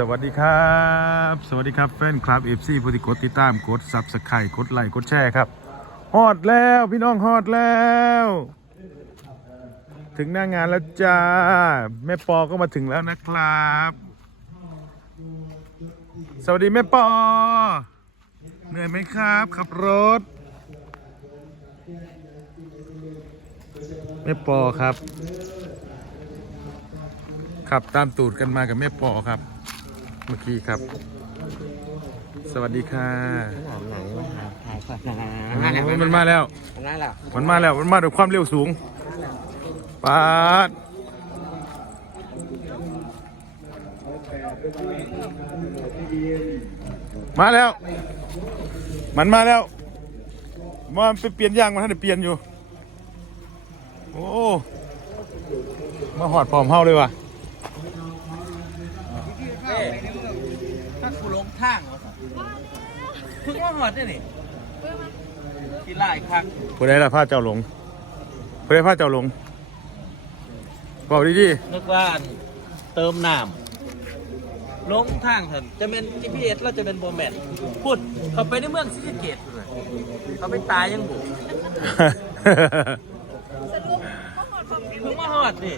สวัสดีครับ สวัสดีครับแฟนคลับเอฟซีผู้ที่กดติดตามกดซับสไครต์กดไลค์กดแชร์ครับฮอดแล้วพี่น้องฮอดแล้ว ถึงหน้างานแล้วจ้า แม่ปอก็มาถึงแล้วนะครับ สวัสดีแม่ปอ เหนื่อยไหมครับ ขับรถ แม่ปอครับขับตามตูดกันมากับแม่ปอครับ เมื่อกี้ครับ สวัสดีค่ะหนังหนังมาหาถ่ายก่อนนะโอ้ยมันมาแล้วนั่นแหละมันมาแล้ว มันมาด้วยความเร็วสูงปาดมาแล้ว มันมาแล้ว มันไปเปลี่ยนยางมันท่านได้เปลี่ยนอยู่ โอ้ มาหอดพร้อมเฮาเลยว่ะ ถ้ากูลงทางเหรอเพิ่งมาหอดได้นี่ที่ไล่ครั้งผู้ใดละพาเจ้าหลงผู้ใดพาเจ้าหลงบอกดีนึกว่าเติมน้ำลงทางเถอะจะเป็น GPS เราจะเป็นโบแมนพูดเขาไปในเมืองซิสะเกตเลยเขาไปตายยังบุๆเพิ่งมาหอดนี่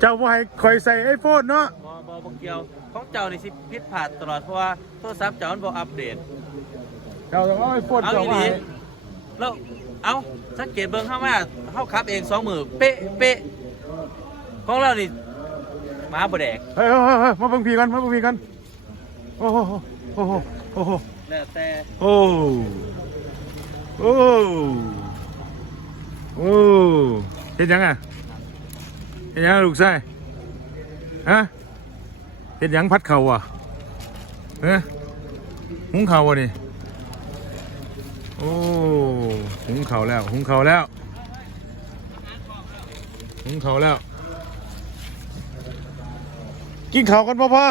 เจ้าบ่ให้คอยใส่ไอโฟนเนาะ บอบอบเกี่ยว ของเจ้านี่สิพิษผ่านตลอดเพราะว่าโทรศัพท์เจ้ามันบอกอัปเดต เจ้าต้องเอาไอโฟนเอาเจ้าอีมานีให้แล้วเอาสังเกตเบิ่งเข้ามาเข้าขับเองสองมือเป๊ะเป๊ะของเรานี่หมาบ่แดกเฮ้ยเฮ้ยเฮ้ยมาเบิ่งพีกันมาเบิ่งพีกันโอ้โหโอ้โหโอ้โหแล้วแต่โอ้โอ้โอ้เห็นยังอะเห็นยังอะลูกไส้ฮะ เห็นยังพัดเข่าอะเฮ้หุงเข่าอะนี่โอ้หุงเข่าแล้วหุงเข่าแล้วหุงเข่าแล้ว กินข้ากันพ่อพ่อ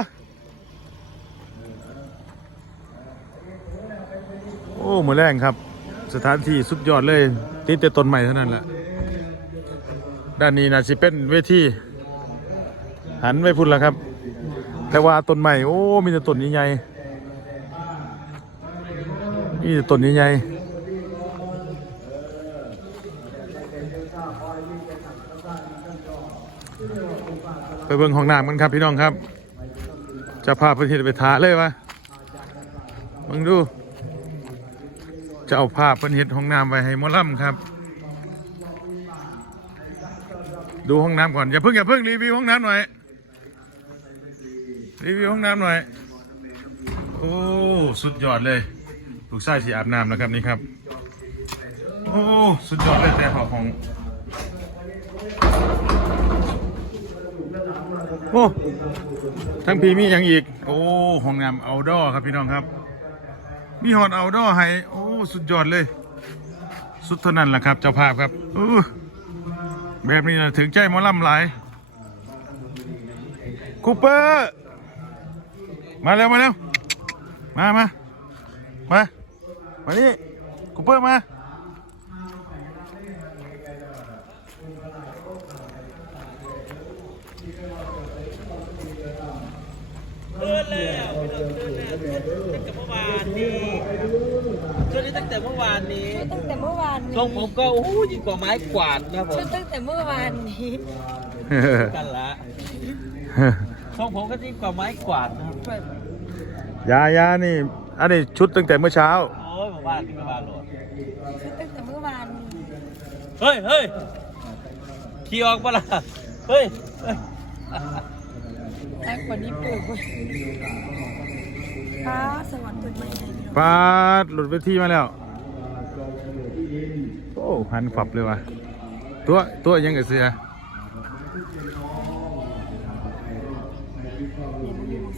โอ้มือแรงครับ สถานที่สุดยอดเลยติดแต่ต้นใหม่เท่านั้นแหละด้านนี้นะสิเป็นเวทีหันไปพุ่นแล้วครับ แต่ว่าต้นใหม่โอ้ มีแต่ต้นใหญ่ๆมีแต่ต้นใหญ่ๆไปเบิ่งห้องน้ำกันครับพี่น้องครับ จะพาเพื่อนไปทาเลยวะมึงดู จะเอาภาพเพื่อนเห็ดห้องน้ำไว้ให้มอลำครับ ดูห้องน้ำก่อน อย่าเพิ่งอย่าเพิ่งรีวิวห้องน้ำหน่อย รีวิวห้องน้ำหน่อย โอ้ สุดยอดเลยลูกชายสีอาบน้ำแล้วครับนี่ครับ โอ้ สุดยอดเลยแต่ขอของ โอ้ ทั้งพีมีอย่างอีก โอ้ ห้องน้ำเอาดอครับพี่น้องครับ มีหอดเอาดอให้ โอ้ สุดยอดเลย สุดเท่านั้นแหละครับ เจ้าภาพครับอแบบนี้นะถึงใจมอลำหลายคูเปอร์ มาเร็วมาเร็วมามามามานี่คูเปอร์มาเดินแล้วพี่น้องเดินแล้วตั้งแต่เมื่อวานนี้ช่วงนี้ตั้งแต่เมื่อวานนี้ตั้งแต่เมื่อวานทรนี้งผมก็โอ้โหยิ่งกว่าไม้กวาดนะครับผชุมดตั้งแต่เมื่อวานนี้กันละ ทรงผมก็ยิ่งกว่าไม้กวาดนะครับแบบยายานี่ อันนี้ชุดตั้งแต่เมื่อเช้า โอ้ยมาบ้านนี่มาบ้านโหลดชุดตั้งแต่เมื่อวานนี้เฮ้ยเฮ้ยขี่ออกปะล่ะเฮ้ยเฮ้ยแท็กกว่านี้ปลูกเว้ยฟ้าสวรรค์ต้นไม้ไหนพี่น้องปาดหลุดไปที่มาแล้ว โอ้หันฝับเลยว่ะตัวตัวยังกับเสือ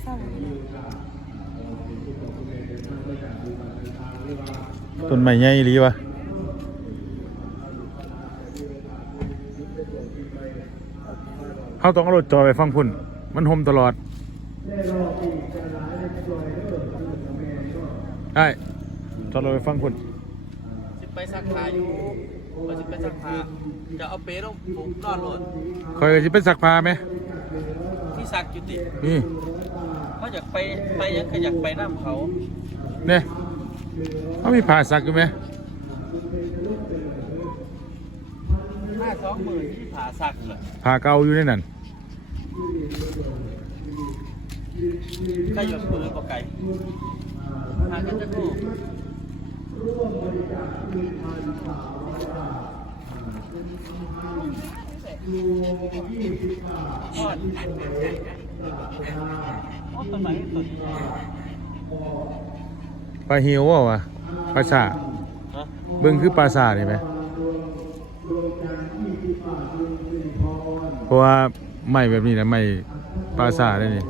เศร้าเลย ต้นไม้ใหญ่อีหลีวะเขาต้องเอารถจอดไปฟังพุ่น มันห่มตลอดใช่จอดรถไปฟังพุ่นสิไปซักผ้าอยู่ว่าสิไปซักผ้าจะเอาเป๊ะลงผมนอนโหลดคอยจะเป็นสักพาไหมที่ซักอยู่ตินี่เขาอยากไปไปยังก็อยากไปน้ำเขาเนี่ย เขามีผ่าสักอยู่ไหมห้าสองหมื่นที่ผาสักเลยผ่าเกาอยู่ในนั้นก็หยดปืนปะไก่หากันจะกูทอดโอ้ต้นไม้ต้น ปลาหิวว่าวะปลาชาฮะเบิ่งคือปลาชาเห็นไหมเพราะว่าไม่แบบนี้นะไม่ปลาชาได้นี่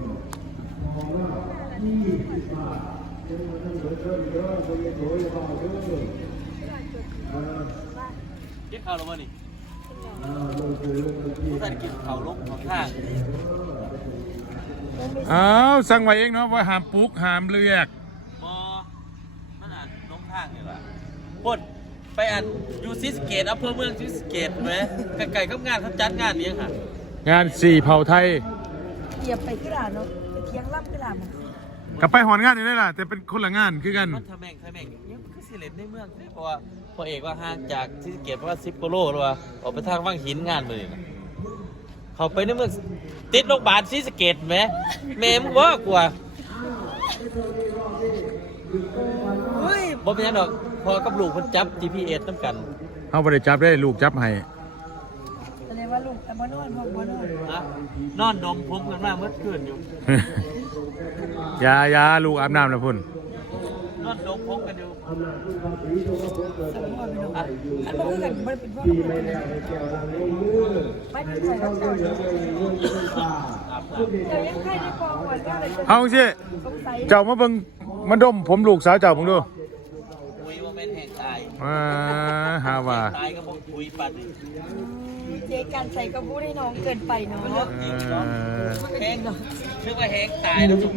กินข้าวแล้วมั้นี่ผู้ท่านกินข้าวลงของข้างอ้าวสั่งไว้เองเนาะว่าห้ามปลุกห้ามเรียก บอมันอ่านลงข้างนี่แหละ พ่นไปอ่านยูซิสเกตอำเภอเมืองซิสเกตไหมไก่ๆกับงานเขาจัดงานเลี้ยงค่ะ งานสี่เผ่าไทยเหยียบไปขึ้นหลานเนาะไปเทียงล่ำขึ้นหลานมันกลับไปหอนงานอยู่ได้ล่ะ แต่เป็นคนละงานคือกัน มันทำแม่งทำแม่งเนี่ยมันคือสิเลนในเมืองเนี่ยเพราะว่าพอเอกว่าห่างจากซิสเกตเพราะว่าสิบกิโลหรือว่าออกไปทางว่างหินงานเลยนะเขาไปในเมืองติดโรงพยาบาลซิสเกตไหมแม่มึงว่ากว่าเฮ้ย บ่เป็นหยังดอก พอกับลูกเพิ่นจับ GPS น้ำกันเอาไปได้จับได้ลูกจับให้แสดงว่าลุงแต่บ่นอนพ่อบ่นอนนะนอนดมพงกันมาเมื่อคืนอยู่ อยาอยาลูกอาบน้ำแล้วพุ่นนอนดมพงกันอยู่สมมติพี่น้องอันบ่คือกันบ่ได้เป็นพ่อลูกกันไม่เป็นใจแล้วจ้ะอาบน้เดี๋ยวยังใครได้พอก่อนก็เลยจะเอาสิสงสัยเจ้ามาเบิ่งมาดมผมลูกสาวเจ้ามึงดูำคุยว่าแม่นแห่งตาย อ่าหาว่าตายก็บ่คุยปัดนี่เจการใส่ก็พูดให้น้องเกินไปเนาะเออจริงเนาะอแห้งชื่อว่าแห้งตายแล้วสุก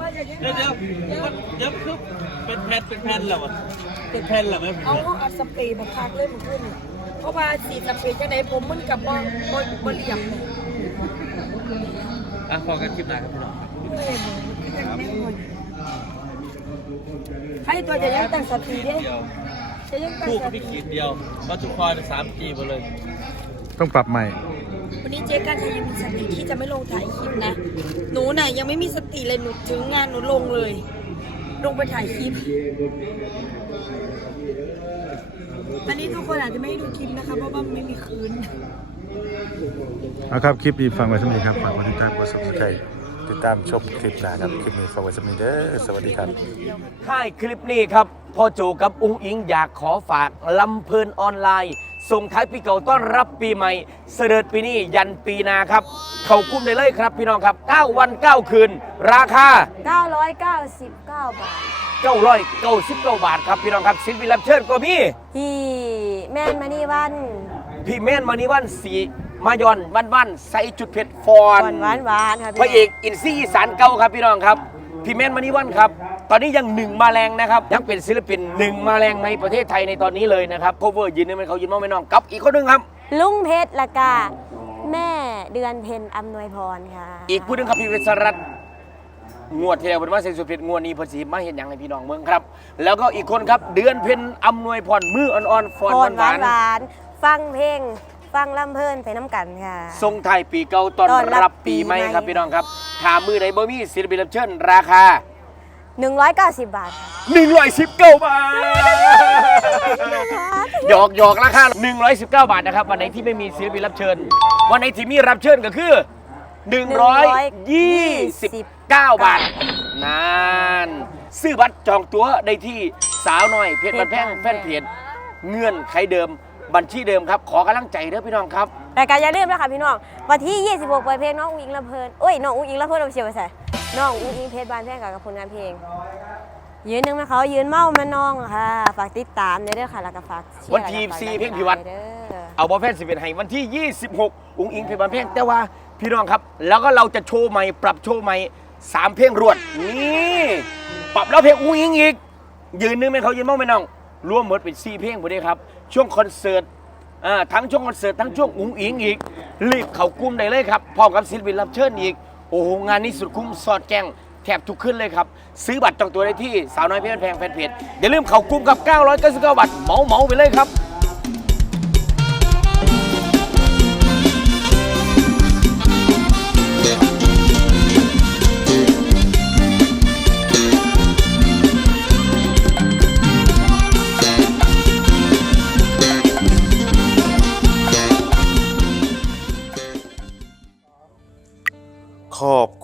ว่าจะยังเดี๋ยวเดี๋ยวเดี๋ยวคือเป็นแผ่นเป็นแผ่นแล้วะเป็นแผ่นแล้วไหมผมเอาเนี่ยอัดสเปรย์มาพักเลยมันขึ้นเพราะว่าสีสเปรย์จะได้ผมมันกับบ่บ่บ่เหลี่ยมอะพอกันคลิปหน้าครับพี่น้อง ให้ตัวจะยังตั้งสติเด้เดียวจะยังตั้งคู่สกับพี่ติขีดเดียววัตถุคอยสามจีไปเลย ต้องปรับใหม่ วันนี้เจ๊กันชัยยังมีสติที่จะไม่ลงถ่ายคลิปนะ หนูน่ะยังไม่มีสติเลยหนูถึงงานหนูลงเลย ลงไปถ่ายคลิปอันนี้ทุกคนอาจจะไม่ได้ดูคลิปนะคะ เพราะว่ามันไม่มีคืน เอาครับ คลิปนี้ฟังไว้สำหรับครับ ฝากกดติดตามกด subscribe ติดตามชมคลิปหน้าครับ คลิปนี้ฟังไว้สำหรับเด้อสวัสดีครับ ท้ายคลิปนี้ครับพ่อโจกับอุ้งอิงอยากขอฝากลำเพลินออนไลน์ ส่งท้ายปีเก่าต้อนรับปีใหม่ เสด็จปีนี้ยันปีหนาครับ เขากุ้มได้เลยครับพี่น้องครับ 9 วัน 9 คืน ราคา 999 บาท 999 บาทครับพี่น้องครับศิลปินรับเชิญก็มีที่แม่นมานี่วัน พี่แม่นมานิวันสี มายอนวันวันใส่จุดเผ็ดฟอนหวานหวานหวานครับพระเอกอินซี่อีสานเก่าครับพี่น้องครับพี่แมนมานิวันครับ ตอนนี้ยังหนึ่งมาแรงนะครับยังเป็นศิลปินหนึ่งมาแรงในประเทศไทยในตอนนี้เลยนะครับโคเวอร์ยืนนี่มันเขายืนมองไม่น้องกับอีกคนหนึงครับ ลุงเพชรละกาแม่เดือนเพ็ญอำนวยพรค่ะอีกผู้หนึงครับพี่วิศรัตน์งวดที่แล้วเป็นว่าเซนสุดเพชรงวดนี้เพอสีมาเห็นอย่างให้พี่น้องเมืองครับ แล้วก็อีกคนครับเดือนเพ็ญอำนวยพรมืออ่อนๆฟอนพรหวาหานนวหวานฟังเพลง ฟังลำเพลินไปน้ำกันค่ะๆทรงไทายปีเก่าตอนต้อนรับรับปีใหม่ปีใหม่ ครับพี่น้องครับถามมือไหนบ่มีศิลปินรับเชิญราคา 190 บาทค่ะ 119 บาท หยอกหยอกราคา 119 บาทนะครับ วันไหนที่ไม่มีศิลปินรับเชิญ วันไหนที่มีรับเชิญก็คือ 129 บาทนานซื้อบัตรจองตั๋วได้ที่สาวน้อยเพจบันแพงแฟนเพจเงื่อนไขเดิม บัญชีเดิมครับ ขอกำลังใจเด้อพี่น้องครับ รายการอย่าลืมนะคะพี่น้องวันที่ 26เปิดเพลงน้องอุ้งอิงลำเพลินโอ้ยน้องอุ้งอิงลำเพลินเอาเชียวไปใส่น้องอุ้งอิงเพชรบานแพงกับผลงานเพลง ยืนหนึ่งนะเขายืนเมามาน้องค่ะ ฝากติดตามเด้อค่ะแล้วก็ฝากเชียร์วันที่แล้วก็ฝากสี่ดันเพลงพิวัตรเด้อ เอาบอลแพทย์สิบเอ็ดให้วันที่ 26 อุ้งอิงเพลงบันเพลงแต่ว่าพี่น้องครับ แล้วก็เราจะโชว์ใหม่ปรับโชว์ใหม่สามเพลงรวดนี่ปรับแล้วเพลงอุ้งอิงอีก ยืนนึงไหมเขายืนมั่งไหมน้อง ร่วมหมดเป็นซี่เพลงหมดเลยครับ ช่วงคอนเสิร์ตอ่าทั้งช่วงคอนเสิร์ตทั้งช่วงอุ้งอิงอีก รีบเขากลุ้มได้เลยครับพร้อมกับศิลปินรับเชิญอีก โอ้โหงานนี้สุดคุ้มสอดแจ้งแทบทุกขึ้นเลยครับ ซื้อบัตรจองตัวได้ที่สาวน้อยเพชรแพงแฟนเพจอย่าลืมเขากลุ่มกับ 999บาทเหมาเหมาไปเลยครับ